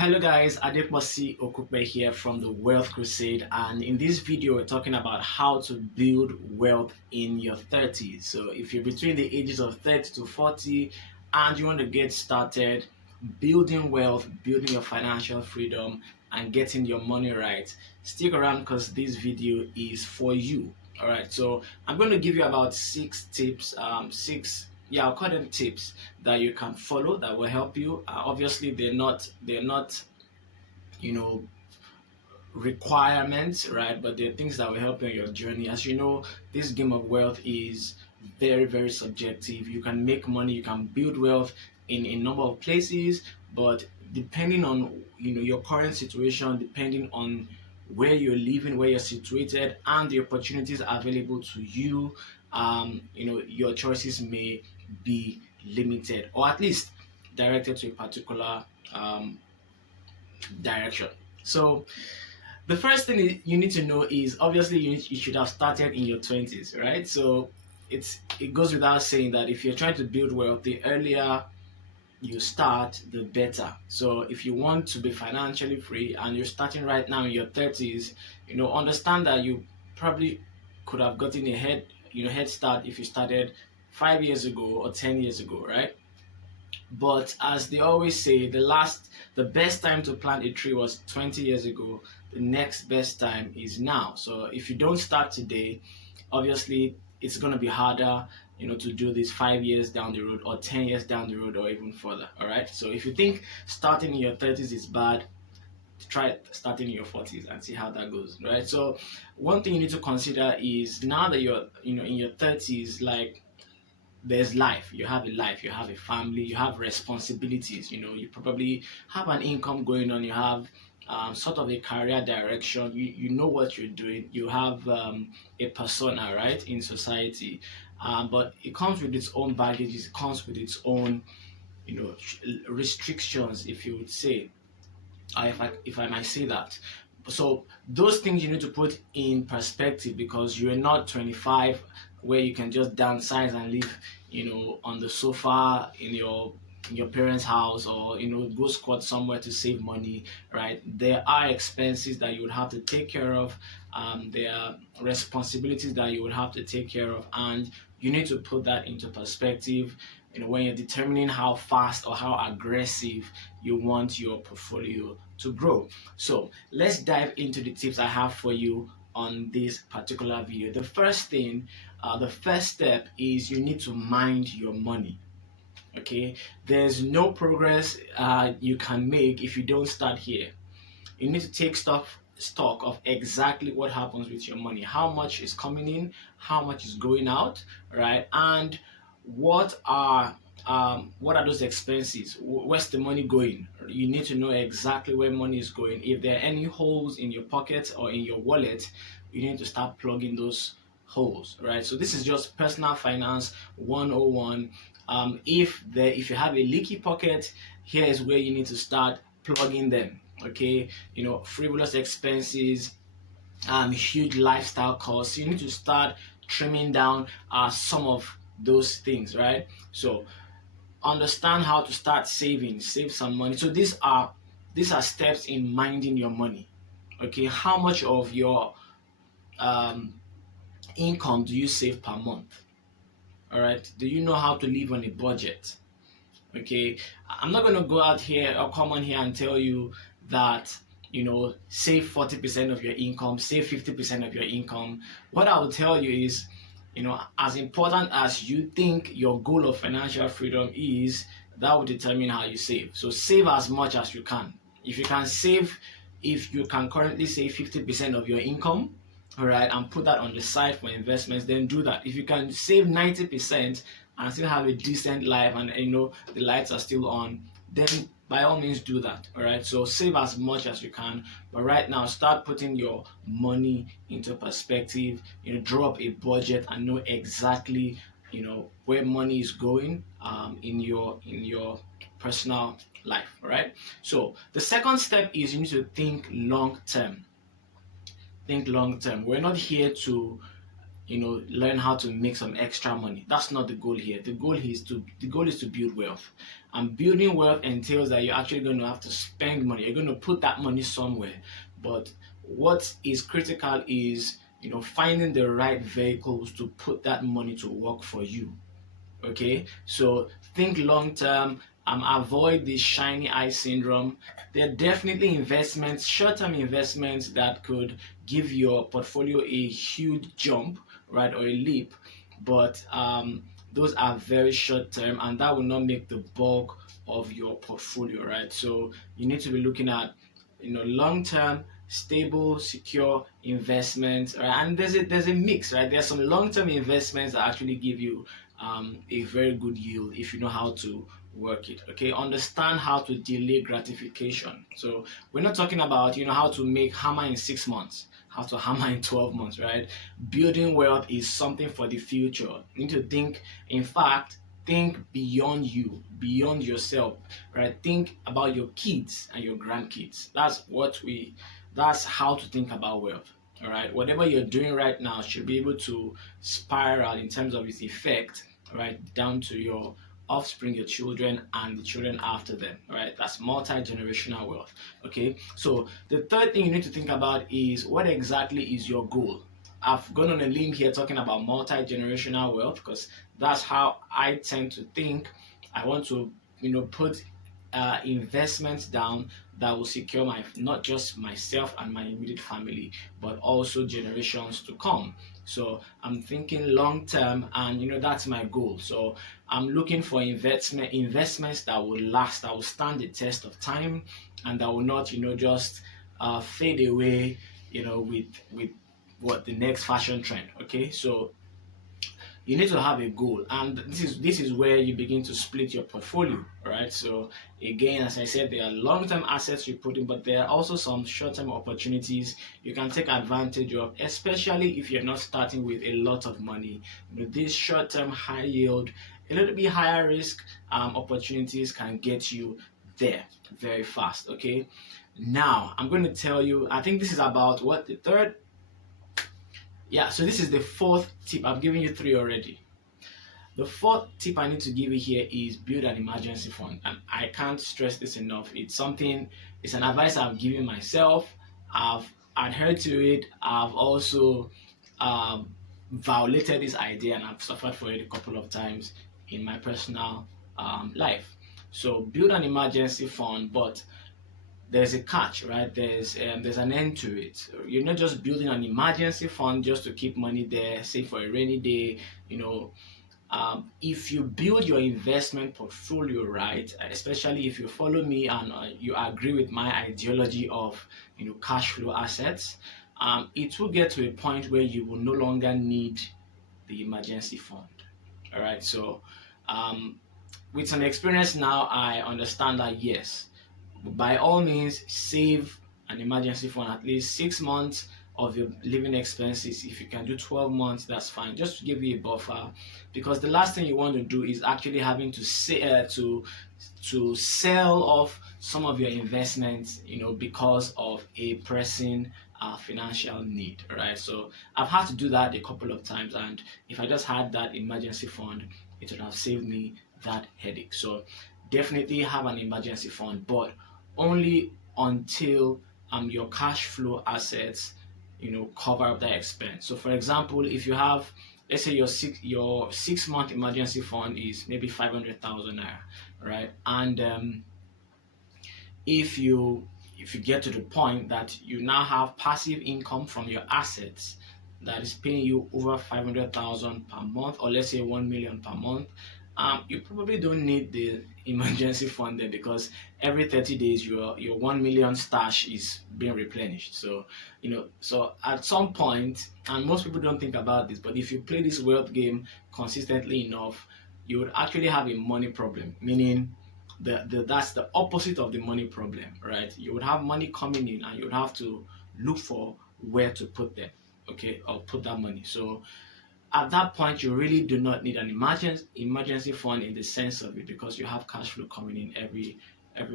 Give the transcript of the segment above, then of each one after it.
Hello guys, Adeposi Okupe here from the Wealth Crusade, and in this video we're talking about how to build wealth in your 30s. So if you're between the ages of 30 to 40 and you want to get started building wealth, building your financial freedom and getting your money right, stick around because this video is for you. All right, so I'm going to give you about 6 tips, I'll call them tips that you can follow that will help you. Obviously they're not you know requirements, right? But they're things that will help you on your journey. As you know, this game of wealth is very subjective. You can make money, you can build wealth in a number of places, but depending on your current situation, depending on where you're living, where you're situated, and the opportunities available to you, your choices may be limited or at least directed to a particular direction. So the first thing you need to know is obviously you should have started in your 20s, right? So it goes without saying that if you're trying to build wealth, the earlier you start, the better. So if you want to be financially free and you're starting right now in your 30s, understand that you probably could have gotten a head start if you started 5 years ago or 10 years ago, right? But as they always say, the best time to plant a tree was 20 years ago. The next best time is now. So if you don't start today, obviously it's going to be harder, to do this 5 years down the road or 10 years down the road or even further. All right. So if you think starting in your 30s is bad, try starting in your 40s and see how that goes, right? So one thing you need to consider is now that you're, in your 30s, like, there's life. You have a life, you have a family, you have responsibilities. You probably have an income going on, you have sort of a career direction, you know what you're doing, you have a persona, right, in society. But it comes with its own baggage, it comes with its own restrictions, if you would say, if I might say that. So those things you need to put in perspective, because you're not 25 where you can just downsize and live, on the sofa in your parents' house, or go squat somewhere to save money, right? There are expenses that you would have to take care of. There are responsibilities that you would have to take care of, and you need to put that into perspective when you're determining how fast or how aggressive you want your portfolio to grow. So let's dive into the tips I have for you on this particular video. The first step is you need to mind your money. Okay, there's no progress you can make if you don't start here. You need to take stock of exactly what happens with your money, how much is coming in, how much is going out, right? And what are those expenses? Where's the money going? You need to know exactly where money is going. If there are any holes in your pocket or in your wallet, you need to start plugging those holes, right? So this is just personal finance 101. If you have a leaky pocket, here is where you need to start plugging them. Okay, frivolous expenses, huge lifestyle costs. You need to start trimming down some of those things, right? So understand how to start saving, save some money. So these are steps in minding your money. Okay, how much of your income do you save per month? All right, do you know how to live on a budget? Okay, I'm not going to go out here or come on here and tell you that save 40% of your income, save 50% of your income. What I will tell you is, as important as you think your goal of financial freedom is, that will determine how you save. So save as much as you can. If you can currently save 50% of your income, all right, and put that on the side for investments, then do that. If you can save 90% and still have a decent life, and the lights are still on, then by all means do that. All right, so save as much as you can, but right now start putting your money into perspective. Draw up a budget and know exactly where money is going in your personal life. All right, so the second step is you need to think long term. We're not here to learn how to make some extra money. That's not the goal here. The goal is to build wealth. And building wealth entails that you're actually going to have to spend money. You're going to put that money somewhere. But what is critical is, finding the right vehicles to put that money to work for you. Okay, so think long term. Avoid the shiny eye syndrome. There are definitely investments, short-term investments that could give your portfolio a huge jump, right, or a leap, but those are very short-term, and that will not make the bulk of your portfolio, right? So you need to be looking at, long-term, stable, secure investments, right? And there's a mix, right? There's some long-term investments that actually give you a very good yield if you know how to work it. Okay, understand how to delay gratification. So we're not talking about how to make hammer in 6 months, how to hammer in 12 months, right? Building wealth is something for the future. You need to think, in fact, think beyond you, beyond yourself, right? Think about your kids and your grandkids. That's how to think about wealth. All right, whatever you're doing right now should be able to spiral in terms of its effect, right, down to your offspring, your children, and the children after them. Right, that's multi-generational wealth. Okay, so the third thing you need to think about is, what exactly is your goal? I've gone on a limb here talking about multi-generational wealth because that's how I tend to think. I want to, put investments down that will secure my, not just myself and my immediate family, but also generations to come. So I'm thinking long term, and that's my goal. So I'm looking for investments that will last, that will stand the test of time, and that will not just fade away with what the next fashion trend. Okay, so you need to have a goal, and this is where you begin to split your portfolio. Right, so again, as I said, there are long-term assets you put in, but there are also some short-term opportunities you can take advantage of, especially if you're not starting with a lot of money. These short-term, high yield, a little bit higher risk opportunities can get you there very fast. Okay, now I'm going to tell you, I think this is about what, the third, yeah, so this is the fourth tip. I've given you three already. The fourth tip I need to give you here is build an emergency fund. And I can't stress this enough. It's an advice I've given myself. I've adhered to it. I've also violated this idea, and I've suffered for it a couple of times in my personal life. So build an emergency fund, but there's a catch, right? There's an end to it. You're not just building an emergency fund just to keep money there, say for a rainy day. If you build your investment portfolio right, especially if you follow me and you agree with my ideology of cash flow assets, it will get to a point where you will no longer need the emergency fund. All right, so with some experience now, I understand that yes, by all means, save an emergency fund at least 6 months of your living expenses. If you can do 12 months, that's fine, just to give you a buffer, because the last thing you want to do is actually having to say to sell off some of your investments because of a pressing financial need. Right, so I've had to do that a couple of times, and if I just had that emergency fund, it would have saved me that headache. So definitely have an emergency fund, but only until your cash flow assets cover up that expense. So for example, if you have, let's say your 6 month emergency fund is maybe 500,000 naira, right? And if you get to the point that you now have passive income from your assets that is paying you over 500,000 per month, or let's say 1 million per month, you probably don't need the emergency fund there, because every 30 days your 1 million stash is being replenished. So so at some point, and most people don't think about this, but if you play this wealth game consistently enough, you would actually have a money problem, meaning that's the opposite of the money problem, right? You would have money coming in, and you would have to look for where to put them, okay, or put that money. So at that point, you really do not need an emergency fund in the sense of it, because you have cash flow coming in every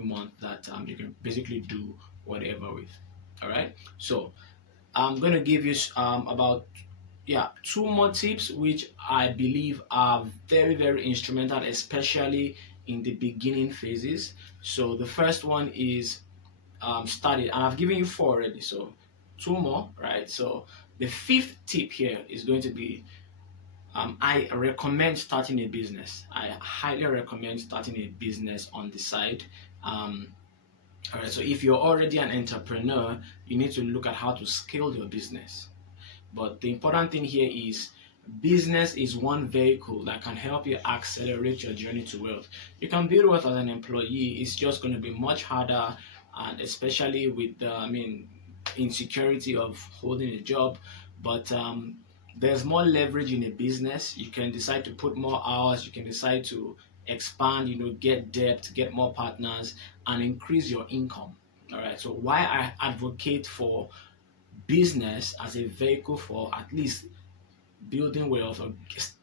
month that you can basically do whatever with. All right, so I'm going to give you about two more tips which I believe are very, very instrumental, especially in the beginning phases. So the first one is started, and I've given you 4 already, so 2 more, right? So the 5th tip here is going to be I recommend starting a business. I highly recommend starting a business on the side. All right, so if you're already an entrepreneur, you need to look at how to scale your business. But the important thing here is business is one vehicle that can help you accelerate your journey to wealth. You can build wealth as an employee, it's just going to be much harder, and especially with the, insecurity of holding a job. But there's more leverage in a business. You can decide to put more hours, you can decide to expand, get debt, get more partners, and increase your income. All right, so why I advocate for business as a vehicle for at least building wealth or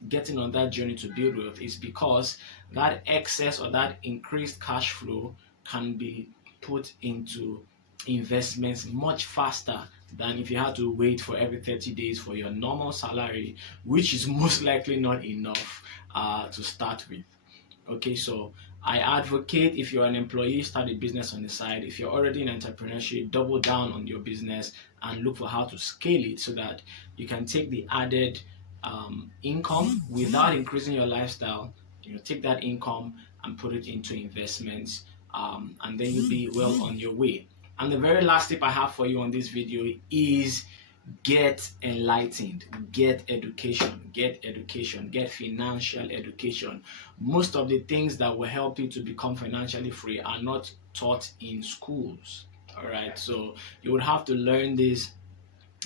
getting on that journey to build wealth is because that excess or that increased cash flow can be put into investments much faster than if you had to wait for every 30 days for your normal salary, which is most likely not enough to start with. Okay, so I advocate if you're an employee, start a business on the side. If you're already in entrepreneurship, double down on your business and look for how to scale it so that you can take the added income without increasing your lifestyle. Take that income and put it into investments, and then you'll be well on your way. And the very last tip I have for you on this video is get enlightened, get education, get financial education. Most of the things that will help you to become financially free are not taught in schools. All right, so you would have to learn this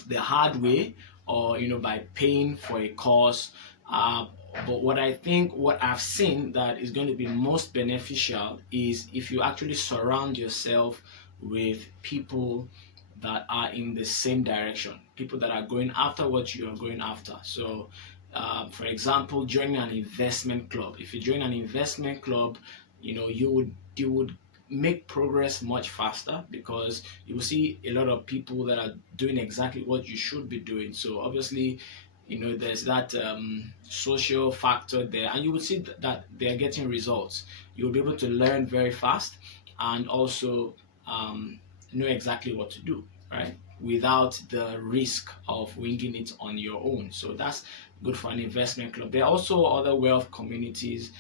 the hard way, or by paying for a course. But what I've seen that is going to be most beneficial is if you actually surround yourself with people that are in the same direction, people that are going after what you are going after. So for example, joining an investment club. If you join an investment club, you would make progress much faster because you will see a lot of people that are doing exactly what you should be doing. So obviously, there's that social factor there, and you will see that they're getting results. You'll be able to learn very fast and also know exactly what to do, right? Without the risk of winging it on your own. So that's good for an investment club. There are also other wealth communities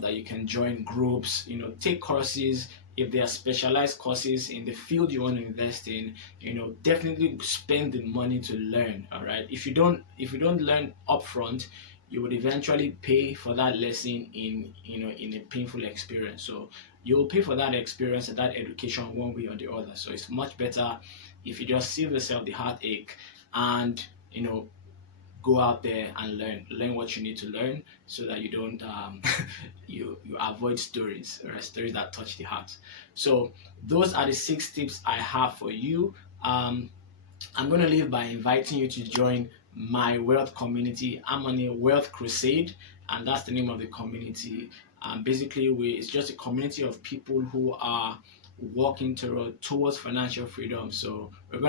that you can join, groups, take courses. If there are specialized courses in the field you want to invest in, definitely spend the money to learn. All right. If you don't learn upfront, you would eventually pay for that lesson in a painful experience. So you'll pay for that experience and that education one way or the other. So it's much better if you just save yourself the heartache and go out there and learn what you need to learn, so that you don't you avoid stories, or stories that touch the heart. So those are the 6 tips I have for you. I'm going to leave by inviting you to join my wealth community. I'm on a wealth crusade, and that's the name of the community. Basically, it's just a community of people who are working towards financial freedom. So it's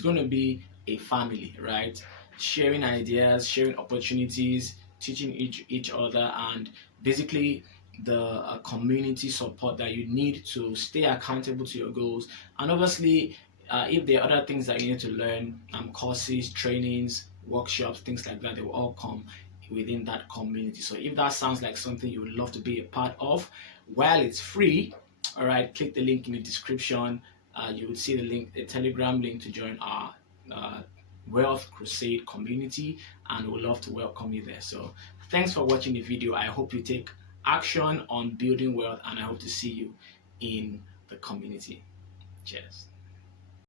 going to be a family, right? Sharing ideas, sharing opportunities, teaching each other, and basically the community support that you need to stay accountable to your goals. And obviously, if there are other things that you need to learn, courses, trainings, workshops, things like that, they will all come within that community. So if that sounds like something you would love to be a part of, while it's free, all right, click the link in the description. You will see the Telegram link to join our Wealth Crusade community, and we'd love to welcome you there. So thanks for watching the video. I hope you take action on building wealth, and I hope to see you in the community. Cheers.